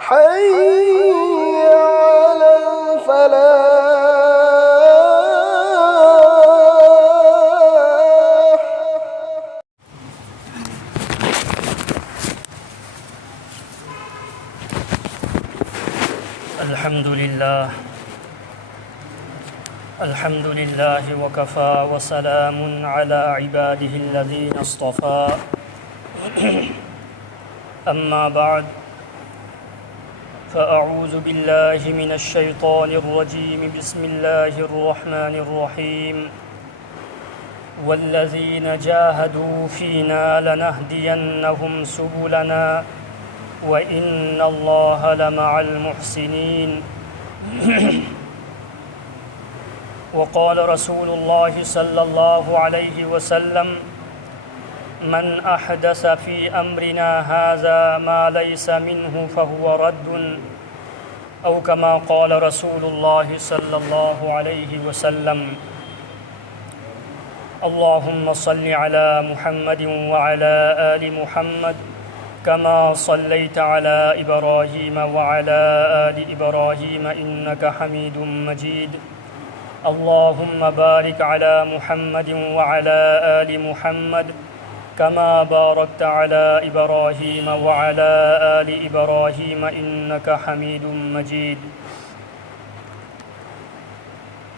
حي على الفلاح. الحمد لله وكفى وسلام على عباده الذين اصطفى أما بعد فأعوذ بالله من الشيطان الرجيم بسم الله الرحمن الرحيم والذين جاهدوا فينا لنهدينهم سبلنا وإن الله لمع المحسنين وقال رسول الله صلى الله عليه وسلم من أحدث في أمرنا هذا ما ليس منه فهو رد أو كما قال رسول الله صلى الله عليه وسلم اللهم صل على محمد وعلى آل محمد كما صليت على إبراهيم وعلى آل إبراهيم إنك حميد مجيد اللهم بارك على محمد وعلى آل محمد كما باركت على إبراهيم وعلى آل إبراهيم إنك حميد مجيد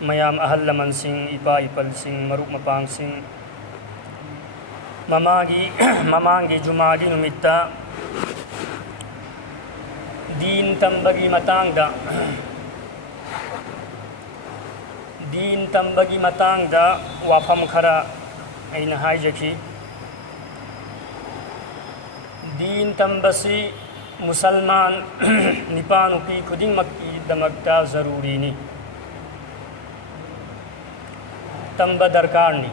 ميام أهل من سين إبا إبل سين مروك مبام سين ممانگی جمعی نمتا دین تنبگی متانگ دا وافم خرا این ہائیجکی دین تنبسی مسلمان نپانو کی خودنگ مکی دمکتا ضروری نی تنب درکار نی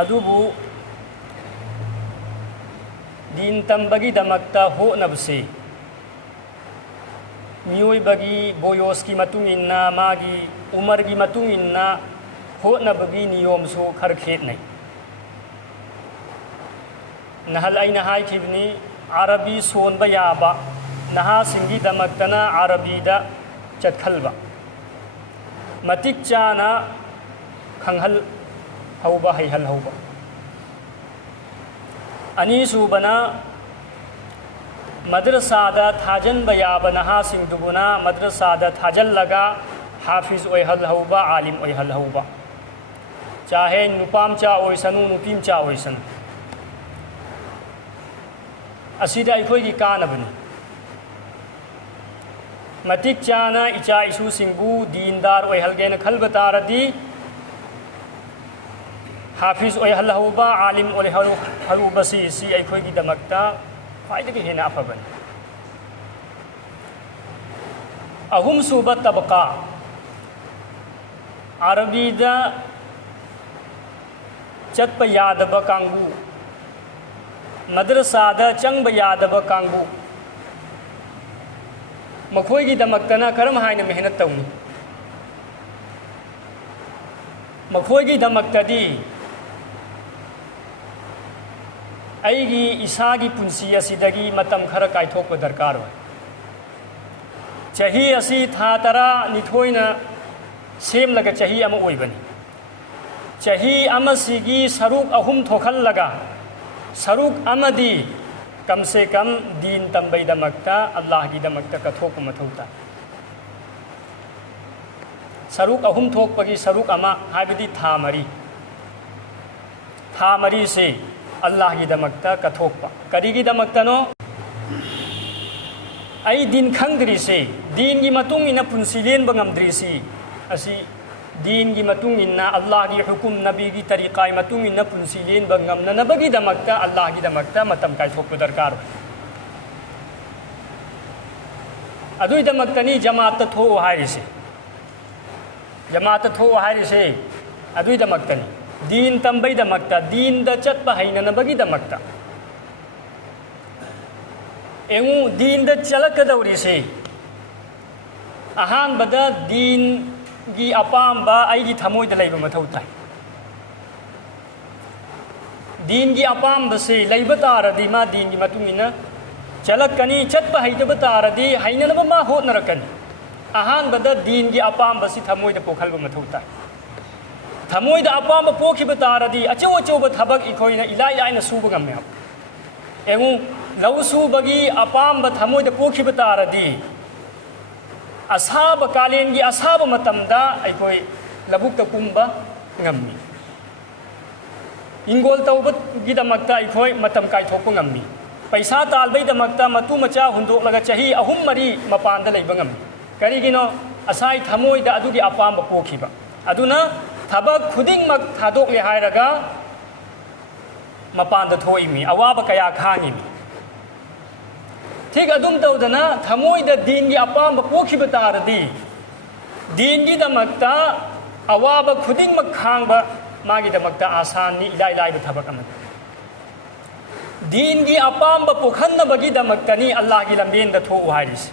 ادوبو دین تنبگی دمکتا ہو نبسی میوئی بگی بویوس کی متون اننا ماگی عمر کی متون اننا ہو نبگی نیوم سو کھر کھیت نہیں نحل ای نحائی کھبنی عربی سون بیابا نحا سنگی دمکتنا عربی دا چتکھل با متک چانا کھنگھل ہوبا حیحل ہوبا انیسو بنا مدرسہ دا تھاجن بیاب نہا سنگ دبنا مدرسہ دا تھاجن لگا حافظ اویحل ہوبا عالم اویحل ہوبا چاہے نپام چا اویسنو نپیم چا اویسن اسیدہ ایکوئی کی کانبنی متک چانا اچا ایسو سنگو دیندار اویحل گین کھل بتاردی حافظ اویحل ہوبا عالم اویحل ہوبا سی ایکوئی کی دمکتا فائدہ کی ہے نافع بنی اہم صوبت طبقہ عربی دا چت پا یادبا کانگو مدرسہ دا چنگ با یادبا کانگو مکھوئی کی دمکتنا کرم ہائن محنت تونی مکھوئی کی دمکتا دی ایگی اساگی پنسی اسیدگی متم خر کائتھوک کو درکار ہوئے چہی اسی تھا ترا نتھوئینا سیم لگا چہی اما اوئی بنی چہی اما سیگی سروک اہم تھوکھل لگا سروک اما دی کم سے کم دین تنبی دمکتا اللہ کی دمکتا کتھوک متھوتا سروک اہم تھوک پگی سروک اما حابدی تھا مری سے اللہ کی دمکتا کتھوک پا کری کی دمکتا نو ای دین کھنگری سے دین کی متونگ اینا پنسیلین بنگمدری سی اسی دین کی متونگ اینا اللہ کی حکم نبی کی طریقہ متونگ اینا پنسیلین بنگمنا نبگی دمکتا اللہ کی دمکتا متم کائی تھوک درکار ہوئی ادوی دمکتا نی جماعت ہو وحاری سے ادوی دمکتا نی دین تنبی دمکتا دین دا چت بہینا نبگی دمکتا ایمو دین دا چلک دوری سے اہان بدا دین کی اپام با ای کی تھموی دلائی بمتھوتا ہے دین کی اپام بسے لئی بتا رہا دیما دین کی متونگینا ꯆꯠꯂꯛꯀꯅꯤ ꯆꯠꯄ ꯍꯩꯇꯕ ꯇꯥꯔꯗꯤ ꯍꯩꯅꯅꯕ ꯃꯥ ꯍꯣꯠꯅꯔꯛꯀꯅꯤ ꯑꯍꯥꯟꯕꯗ ꯗꯤꯟꯒꯤ ꯑꯄꯥꯝꯕꯁꯤ ꯊꯃꯣꯏꯗ ꯄꯣꯛꯍꯟꯕ ꯃꯊꯧ ꯇꯥꯏ ꯊꯃꯣꯏꯗ ꯑꯄꯥꯝꯕ ꯄꯣꯛꯈꯤꯕ ꯇꯥꯔꯗꯤ ꯑꯆꯧ ꯑꯆꯧꯕ ꯊꯕꯛ ꯑꯩꯈꯣꯏꯅ ꯏꯂꯥꯏ ꯂꯥꯏꯅ ꯁꯨꯕ ꯉꯝꯃꯦ ꯌꯦꯡꯉꯨ ꯂꯧ ꯁꯨꯕꯒꯤ ꯑꯄꯥꯝꯕ ꯊꯃꯣꯏꯗ ꯄꯣꯛꯈꯤꯕ ꯇꯥꯔꯗꯤ ꯑꯁꯥꯕ ꯀꯥꯂꯦꯟꯒꯤ ꯑꯁꯥꯕ ꯃꯇꯝꯗ ꯑꯩꯈꯣꯏ ꯂꯧꯕꯨꯛꯇ ꯀꯨꯝꯕ ꯉꯝꯃꯤ ꯏꯪꯒꯣꯜ ꯇꯧꯕꯒꯤꯗꯃꯛꯇ ꯑꯩꯈꯣꯏ ꯃꯇꯝ ꯀꯥꯏꯊꯣꯛꯄ ꯉꯝꯃꯤ ꯄꯩꯁꯥ ꯇꯥꯜꯕꯩꯗꯃꯛꯇ ꯃꯇꯨ ꯃꯆꯥ ꯍꯨꯟꯗꯣꯛꯂꯒ ꯆꯍꯤ 3-4 ꯃꯄꯥꯟꯗ ꯂꯩꯕ ꯉꯝꯃꯤ ꯀꯔꯤꯒꯤꯅꯣ ꯑꯁꯥꯏ ꯊꯃꯣꯏꯗ ꯑꯗꯨꯒꯤ ꯑꯄꯥꯝꯕ ꯄꯣꯛꯈꯤꯕ ꯑꯗꯨꯅ ꯊꯕꯛ ꯈꯨꯗꯤꯡꯃꯛ ꯊꯥꯗꯣꯛꯂꯦ ꯍꯥꯏꯔꯒ ꯃꯄꯥꯟꯗ ꯊꯣꯛꯏꯃꯤ ꯑꯋꯥꯕ ꯀꯌꯥ ꯈꯥꯡꯏꯃꯤ ꯊꯤꯛ ꯑꯗꯨꯝ ꯇꯧꯗꯅ ꯊꯃꯣꯏꯗ ꯗꯤꯟꯒꯤ ꯑꯄꯥꯝꯕ ꯄꯣꯛꯈꯤꯕ ꯇꯥꯔꯗꯤ ꯗꯤꯟꯒꯤꯗꯃꯛꯇ ꯑꯋꯥꯕ ꯈꯨꯗꯤꯡꯃꯛ ꯈꯥꯡꯕ ꯃꯥꯒꯤꯗꯃꯛꯇ ꯑꯁꯥꯟꯅꯤ ꯏꯂꯥꯏ ꯂꯥꯏꯕ ꯊꯕꯛ ꯑꯃꯅꯤ ꯗꯤꯟꯒꯤ ꯑꯄꯥꯝꯕ ꯄꯣꯛꯍꯟꯅꯕꯒꯤꯗꯃꯛꯇꯅꯤ ꯑꯜꯂꯥꯍꯒꯤ ꯂꯝꯕꯦꯟꯗ ꯊꯣꯛꯎ ꯍꯥꯏꯔꯤꯁꯤ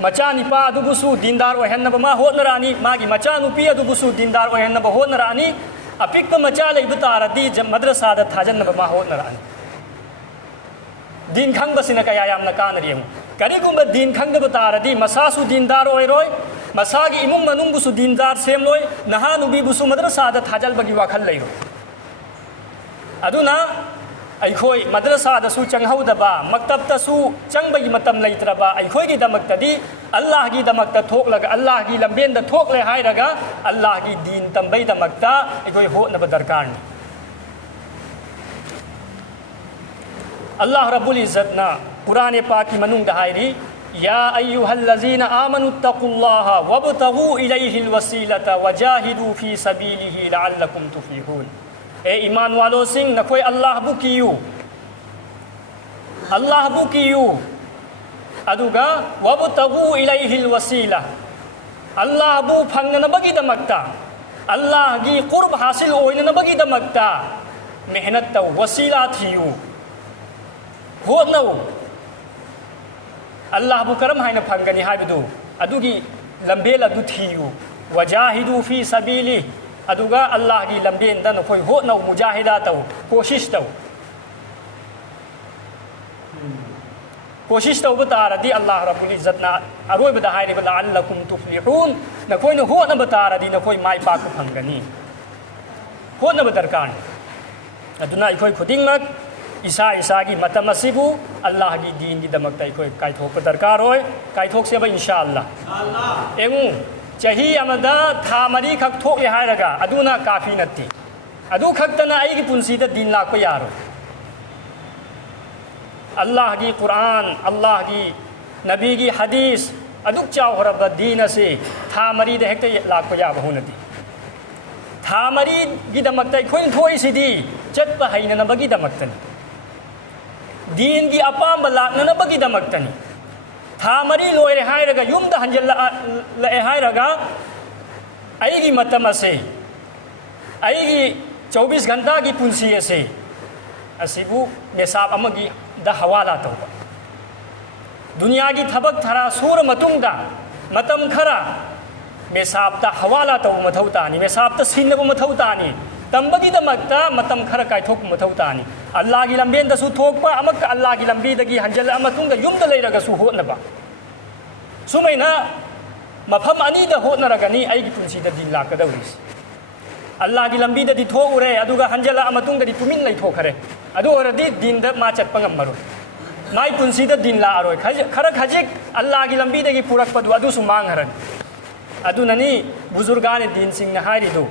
مچا نپا ادبسو دیندار اوہنبا ما ہونرانی ماگی مچا نپی ادبسو دیندار اوہنبا ہونرانی اپک مچا لیب تاردی مدرسہ تھاجنبا ما ہونرانی دین کھنگ بسنا کیا یامنا کانریم کریگم دین کھنگ بتاردی مساسو دیندار اویروی مساگی امم منung بسو دیندار سیم لوی نہا نبی بسو مدرسہ تھاجل بگی واخل لیرو ادونا ایکھوئی مدرسہ دسو چنگھو دبا مکتب تسو چنگ بگی متم لیتربا ایکھوئی کی دمک تدی اللہ کی دمک تا تھوک لگا اللہ کی لمبین دا تھوک لے ہائی رگا اللہ کی دین تنبی دمک تا ایکھوئی ہو نبا درکارنی اللہ رب العزت نا قرآن پاک کی منung دہائری یا ایوہ الذین آمنوا اتقوا اللہ وابتغوا الیہ الوسیلۃ وجاہدوا فی سبیلہ لعلکم تفلحون اے ایمان والو سنگ نکوئی اللہ بو کیو اللہ بو کیو ادوگا وابتغوا الیہ الوسیلہ اللہ بو پھنگنا بگی دمکتا اللہ کی قرب حاصل ہوئینا بگی دمکتا محنت تا وسیلہ تھیو ہو نو اللہ بو کرم ہائنا پھنگنی ہائی بدو ادو کی لمبیل ادو تھیو وجاہدو فی سبیلی ادوگا اللہ کی لمبین دن کوئی ہو نو مجاہدہ تو کوشش تو بتا رہا دی اللہ رب العزت نا اروی بدہائی رب لعلکم تفلحون نہ کوئی نہ ہو نہ بتا رہا دی نہ کوئی مائی پاک پھنگنی ہو نہ بدرکان ادونا کوئی خودنگ مک عیسیٰ کی متمسبو اللہ کی دین کی دمکتا کوئی کائتھوک پر درکار ہوئے کائتھوک سے با انشاءاللہ ایگوں چہی امدہ تھا مری کھک تھوک لہائی رگا ادونا کافی نتی ادو کھکتنا آئی کی پنسیدہ دین لاکھ کو یارو اللہ کی قرآن اللہ کی نبی کی حدیث ادوک چاہو رب دین سے تھا مری دہکتا لاکھ کو یابہو نتی تھا مری کی دمکتا کوئی تھوئی سی دی چت پا حین نبگی دمکتنی دین کی اپام بلاک نبگی دمکتنی تھا مری لوئے رہائی رگا یوم دا ہنجل لہائی رگا آئی گی متم سے آئی گی 24 گھنٹہ کی پنسیے سے اسیبو نصاب امگی دا حوالہ توبا دنیا کی تھبک تھرا سور متنگ دا متم کھرا نصاب دا حوالہ تو متھوتانی نصاب دا سینب متھوتانی تنبگی دا مکتا متم کھرا کائی تھوک متھوتانی اللہ کی لمبین دا سو تھوک پا امک اللہ کی لمبی دا کی ہنجل امتنگ دا یوم دا لے رگا سو ہوت نبا سو مینا مفہم انی دا ہوت نرگنی آئی کی پنسی دا دین لاکا دا وریس اللہ کی لمبی دا دی تھوک رہے ادو گا ہنجل امتنگ دا دی تمین لئی تھوک رہے ادو اور دین دا ما چت پنگم مرو مائی پنسی دا دین لا آروئی کھرک حجک اللہ کی لمبی دا کی پورک پدو ادو سو مانگ ہرن ادو ننی بزرگان دین سنگ نہاری دو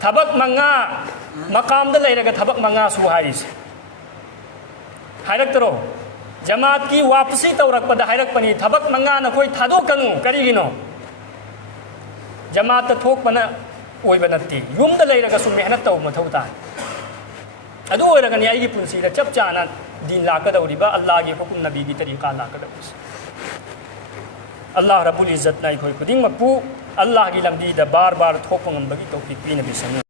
تھبک منگا مقام دا لئی رگا تھبک منگا سو حاریس حیرک ترو جماعت کی واپسی تو رکھ پدا حیرک پنی تھبک منگا نہ کوئی تھادو کنو کری گنو جماعت تھوک پنا اوئی بنتی یوم دا لئی رگا سو محنت تو متھوتا ادو اوئی رگا نیائی کی پنسی دا چپ چانا دین لاکا دوری با اللہ کی حکم نبی کی طریقہ لاکا دوری اللہ رب العزت نائی کوئی کدنگ مکپو اللہ کی لمبی دا بار بار تھوک پنگم بگی توفیق پی نبی سنو